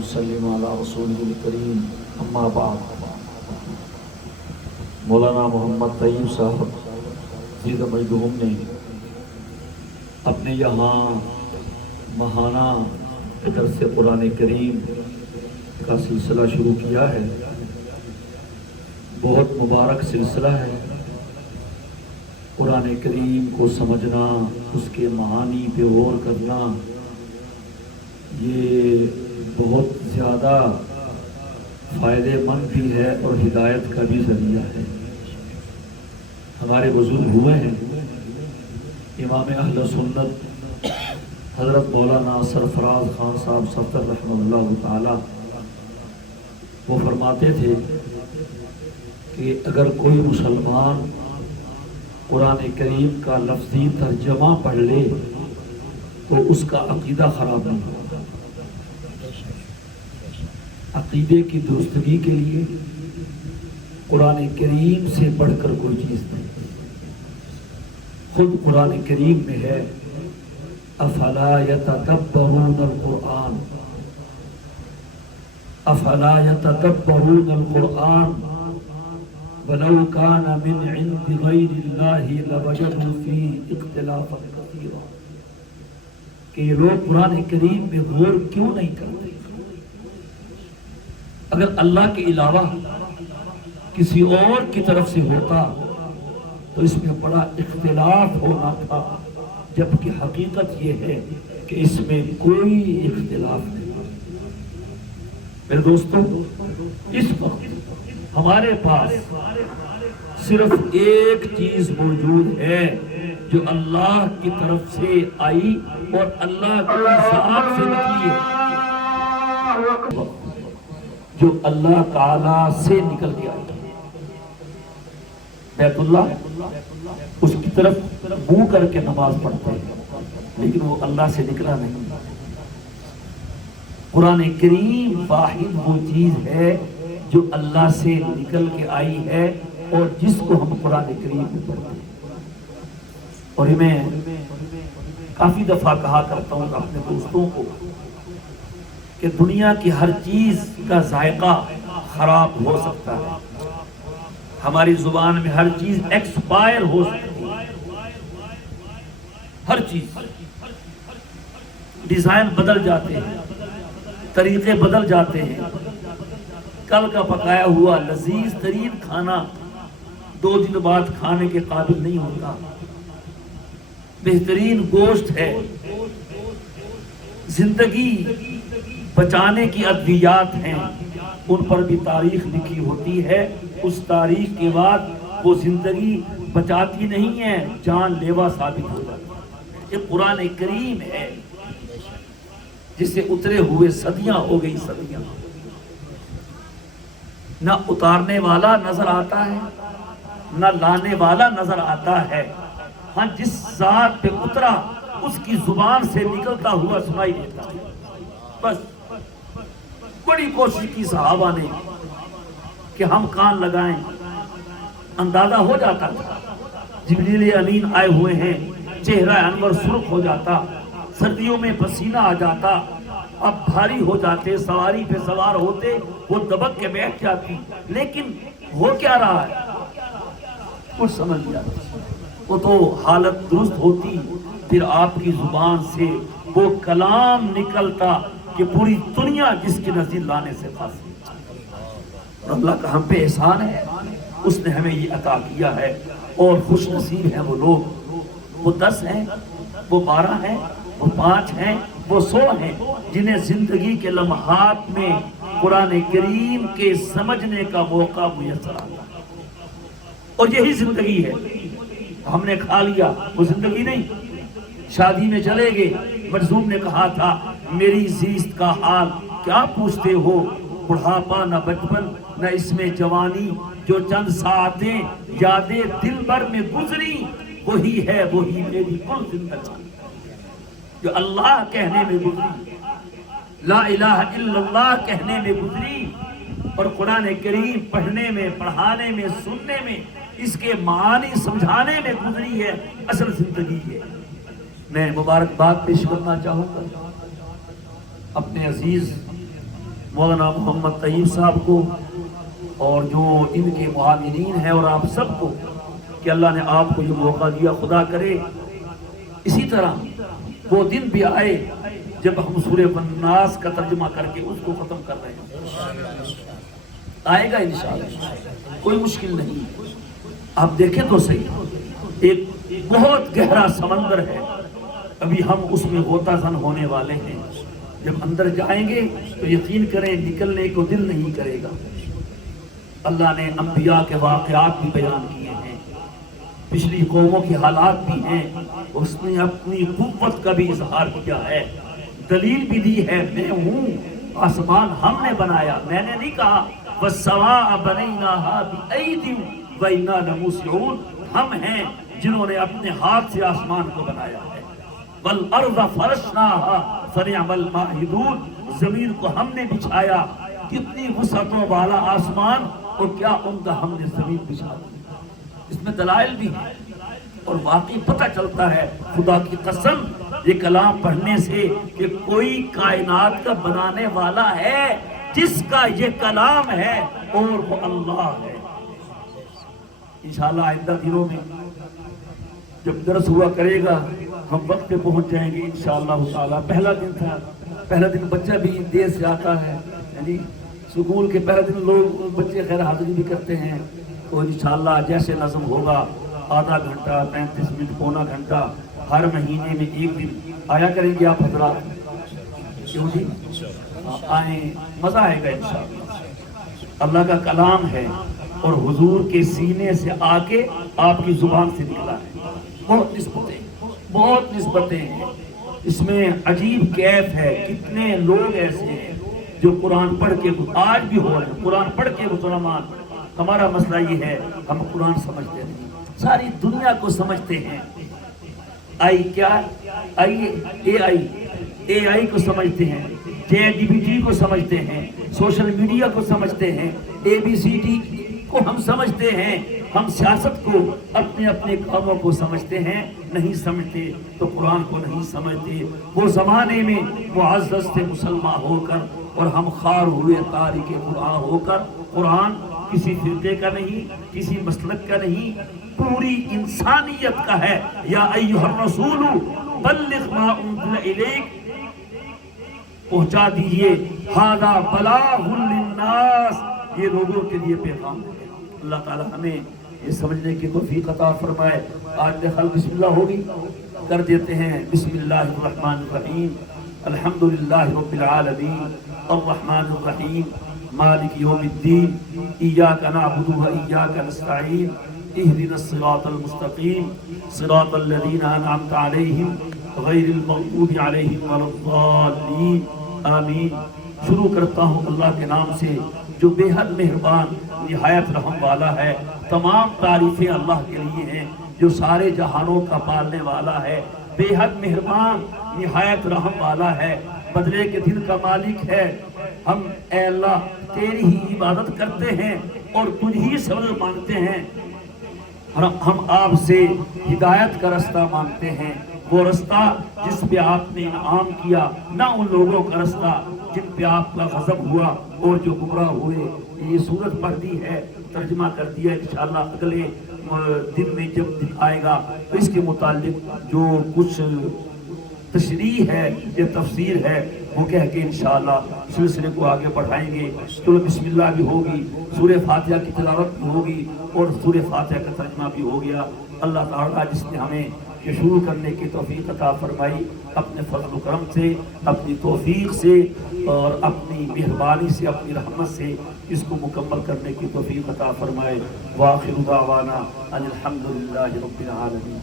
ونسلم علی رسول الکریم اما بعد۔ مولانا محمد طیب صاحب عزیز مجدہم نے اپنے یہاں ماہانہ درس قرآن کریم کا سلسلہ شروع کیا ہے۔ بہت مبارک سلسلہ ہے۔ قرآن کریم کو سمجھنا، اس کے معانی پہ غور کرنا، یہ بہت زیادہ فائدہ مند بھی ہے اور ہدایت کا بھی ذریعہ ہے۔ ہمارے بزرگ ہوئے ہیں امام اہل سنت حضرت مولانا سرفراز خان صاحب صفدر رحمہ اللہ تعالی، وہ فرماتے تھے کہ اگر کوئی مسلمان قرآن کریم کا لفظی ترجمہ پڑھ لے تو اس کا عقیدہ خراب نہیں ہوگا۔ عقیدے کی درستگی کے لیے قرآن کریم سے بڑھ کر کوئی چیز نہیں۔ خود قرآن کریم میں ہے افلا یتدبرون القرآن، افلا یتدبرون القرآن ولو كان من عند غیر اللہ لوجدوا فیہ اختلافا کثیرا، کہ یہ لوگ قرآن کریم میں غور کیوں نہیں کرتے؟ اگر اللہ کے علاوہ کسی اور کی طرف سے ہوتا تو اس میں بڑا اختلاف ہونا تھا، جبکہ حقیقت یہ ہے کہ اس میں کوئی اختلاف نہیں۔ میرے دوستوں، اس وقت ہمارے پاس صرف ایک چیز موجود ہے جو اللہ کی طرف سے آئی اور اللہ کی ذات سے نکلی ہے، جو اللہ تعالی سے نکل کے آئی۔ بیت اللہ، اس کی طرف منہ کر کے نماز پڑھتے ہیں لیکن وہ اللہ سے نکلا نہیں۔ قرآن کریم واحد وہ چیز ہے جو اللہ سے نکل کے آئی ہے اور جس کو ہم قرآن کریم میں پڑھتے ہیں۔ اور میں کافی دفعہ کہا کرتا ہوں اپنے دوستوں کو کہ دنیا کی ہر چیز کا ذائقہ خراب ہو سکتا ہے، ہماری زبان میں ہر چیز ایکسپائر ہو سکتی ہے، ہر چیز، ڈیزائن بدل جاتے ہیں، طریقے بدل جاتے ہیں۔ کل کا پکایا ہوا لذیذ ترین کھانا 2 دن بعد کھانے کے قابل نہیں ہوتا۔ بہترین گوشت ہے، زندگی بچانے کی ادویات ہیں، ان پر بھی تاریخ لکھی ہوتی ہے، اس تاریخ کے بعد وہ زندگی بچاتی نہیں ہے، جان لیوا ثابت ہو جاتی ہے۔ یہ قرآن کریم ہے جسے اترے ہوئے صدیاں ہو گئی، صدیاں، نہ اتارنے والا نظر آتا ہے نہ لانے والا نظر آتا ہے، ہاں جس ذات پہ اترا اس کی زبان سے نکلتا ہوا سنائی دیتا ہے۔ بس بڑی کوشش کی صحابہ نے کہ ہم کان لگائیں، اندازہ ہو جاتا تھا جبریل امین آئے ہوئے ہیں، چہرہ انور سرخ ہو جاتا، سردیوں میں پسینہ آ جاتا، اب بھاری ہو جاتے، سواری پہ سوار ہوتے، وہ دبک کے بیٹھ جاتی، لیکن ہو کیا رہا ہے کچھ سمجھ نہیں آتا۔ وہ تو حالت درست ہوتی، پھر آپ کی زبان سے وہ کلام نکلتا کہ پوری دنیا جس کے نزدیک لانے سے فاصل۔ اور اللہ کا ہم پہ احسان ہے، اس نے ہمیں یہ عطا کیا ہے، اور خوش نصیب ہیں وہ لوگ، وہ 10 ہیں، وہ 12 ہیں، وہ 5 ہیں، وہ 100 ہیں، جنہیں زندگی کے لمحات میں قرآن کریم کے سمجھنے کا موقع میسر آتا ہے۔ اور یہی زندگی ہے، ہم نے کھا لیا وہ زندگی نہیں۔ شادی میں چلے گئے، مرزوم نے کہا تھا میری زیست کا حال کیا پوچھتے ہو، بڑھاپا نہ بچپن نہ اس میں جوانی، جو چند ساعتیں یادیں دل بھر میں گزری، وہی ہے وہی میری کل زندگی، جو اللہ کہنے میں گزری، لا الہ الا اللہ کہنے میں گزری، اور قرآن کریم پڑھنے میں، پڑھانے میں، سننے میں، اس کے معانی سمجھانے میں گزری ہے، اصل زندگی ہے۔ میں مبارکباد پیش کرنا چاہوں گا اپنے عزیز مولانا محمد طیب صاحب کو اور جو ان کے معاونین ہیں اور آپ سب کو کہ اللہ نے آپ کو یہ موقع دیا، خدا کرے اسی طرح وہ دن بھی آئے جب ہم سورہ الناس کا ترجمہ کر کے اس کو ختم کر رہے ہیں، آئے گا انشاءاللہ، کوئی مشکل نہیں۔ آپ دیکھیں تو صحیح، ایک بہت گہرا سمندر ہے، ابھی ہم اس میں غوطہ زن ہونے والے ہیں، جب اندر جائیں گے تو یقین کریں نکلنے کو دل نہیں کرے گا۔ اللہ نے انبیاء کے واقعات بھی بیان کیے ہیں، پچھلی قوموں کے حالات بھی ہیں، اس نے اپنی قوت کا بھی اظہار کیا ہے، دلیل بھی دی ہے، میں ہوں، آسمان ہم نے بنایا، میں نے نہیں کہا وَالسَّمَاءَ بَنَيْنَاهَا بِأَيْدٍ وَإِنَّا لَمُوسِعُونَ، ہم ہیں جنہوں نے اپنے ہاتھ سے آسمان کو بنایا ہے، وَالْأَرْضَ فَرَشْنَاهَا فَنِعْمَ الْمَاهِدُونَ، زمین کو ہم نے بچھایا، کتنی وسعتوں والا آسمان، اور کیا ان کا ہم نے زمین بچھا دی۔ اس میں دلائل بھی ہیں اور واقعی پتہ چلتا ہے خدا کی قسم یہ کلام پڑھنے سے کہ کوئی کائنات کا بنانے والا ہے جس کا یہ کلام ہے اور وہ اللہ ہے۔ انشاءاللہ آئندہ دنوں میں جب درس ہوا کرے گا ہم وقت پہ پہنچ جائیں گے انشاءاللہ تعالیٰ۔ پہلا دن تھا، پہلا دن بچہ بھی دیر سے آتا ہے، یعنی سکول کے پہلے دن لوگ بچے خیر حاضری بھی کرتے ہیں، تو انشاءاللہ جیسے نظم ہوگا آدھا گھنٹہ 35 منٹ پونا گھنٹہ ہر مہینے میں ایک دن آیا کریں گے آپ حضرات، کیوں جی؟ آئیں، مزہ آئے گا انشاءاللہ۔ اللہ کا کلام ہے اور حضور کے سینے سے آ کے آپ کی زبان سے نکلا ہے، بہت نسبتیں ہیں، اس میں عجیب کیف ہے۔ کتنے لوگ ایسے ہیں جو قرآن پڑھ کے آج بھی ہو رہے ہیں، قرآن پڑھ کے مسلمان، ہمارا مسئلہ یہ ہے ہم قرآن سمجھتے نہیں، ساری دنیا کو سمجھتے ہیں، اے آئی کو سمجھتے ہیں، ChatGPT کو سمجھتے ہیں، سوشل میڈیا کو سمجھتے ہیں، ABCD کو ہم سمجھتے ہیں، ہم سیاست کو اپنے اپنے کاموں کو سمجھتے ہیں، نہیں سمجھتے تو قرآن کو نہیں سمجھتے۔ وہ زمانے میں معزز سے مسلمان ہو کر اور ہم خار ہوئے تارک قرآن ہو کر، قرآن کسی فرقے کا نہیں، کسی مسلک کا نہیں، پوری انسانیت کا ہے۔ یا ایھا الرسول بلغ ما انزل الیک، پہنچا دیجئے، ھذا بلاغ للناس، یہ لوگوں کے لیے پیغام ہے۔ اللہ تعالی ہمیں یہ سمجھنے کی توفیق عطا فرمائے۔ آج دخل بسم اللہ ہوگی، کر دیتے ہیں۔ بسم اللہ الرحمن الرحیم، الحمدللہ رب العالمین، الرحمن الرحیم، مالک یوم الدین، ایاک نعبد و ایاک نستعین، اہدنا الصراط المستقیم، صراط الذین انعمت علیہم غیر المغضوب علیہم ولا الضالین، آمین۔ شروع کرتا ہوں اللہ کے نام سے جو بے حد مہربان نہایت رحم والا ہے۔ تمام تعریفیں اللہ کے لیے ہیں جو سارے جہانوں کا پالنے والا ہے، بے حد مہربان نہایت رحم والا ہے، بدلے کے دن کا مالک ہے۔ ہم اے اللہ تیری ہی عبادت کرتے ہیں اور تجھ ہی سے مدد مانگتے ہیں، ہم آپ سے ہدایت کا رستہ مانگتے ہیں، وہ رستہ جس پہ آپ نے انعام کیا، نہ ان لوگوں کا رستہ جن پہ آپ کا غضب ہوا اور جو گمراہ ہوئے۔ یہ سورت پڑھ دی ہے، ترجمہ کر دیا، انشاءاللہ اگلے دن میں جب دن آئے گا تو اس کے متعلق جو کچھ تشریح ہے یا تفسیر ہے وہ کہہ کے انشاءاللہ سلسلے کو آگے بڑھائیں گے۔ چلو بسم اللہ بھی ہوگی، سورہ فاتحہ کی تلاوت بھی ہوگی اور سورہ فاتحہ کا ترجمہ بھی ہو گیا۔ اللہ تعالیٰ جس نے ہمیں یہ شروع کرنے کی توفیق عطا فرمائی، اپنے فضل و کرم سے، اپنی توفیق سے اور اپنی مہربانی سے، اپنی رحمت سے اس کو مکمل کرنے کی توفیق عطا فرمائے۔ وآخر دعوانا ان الحمدللہ رب العالمین۔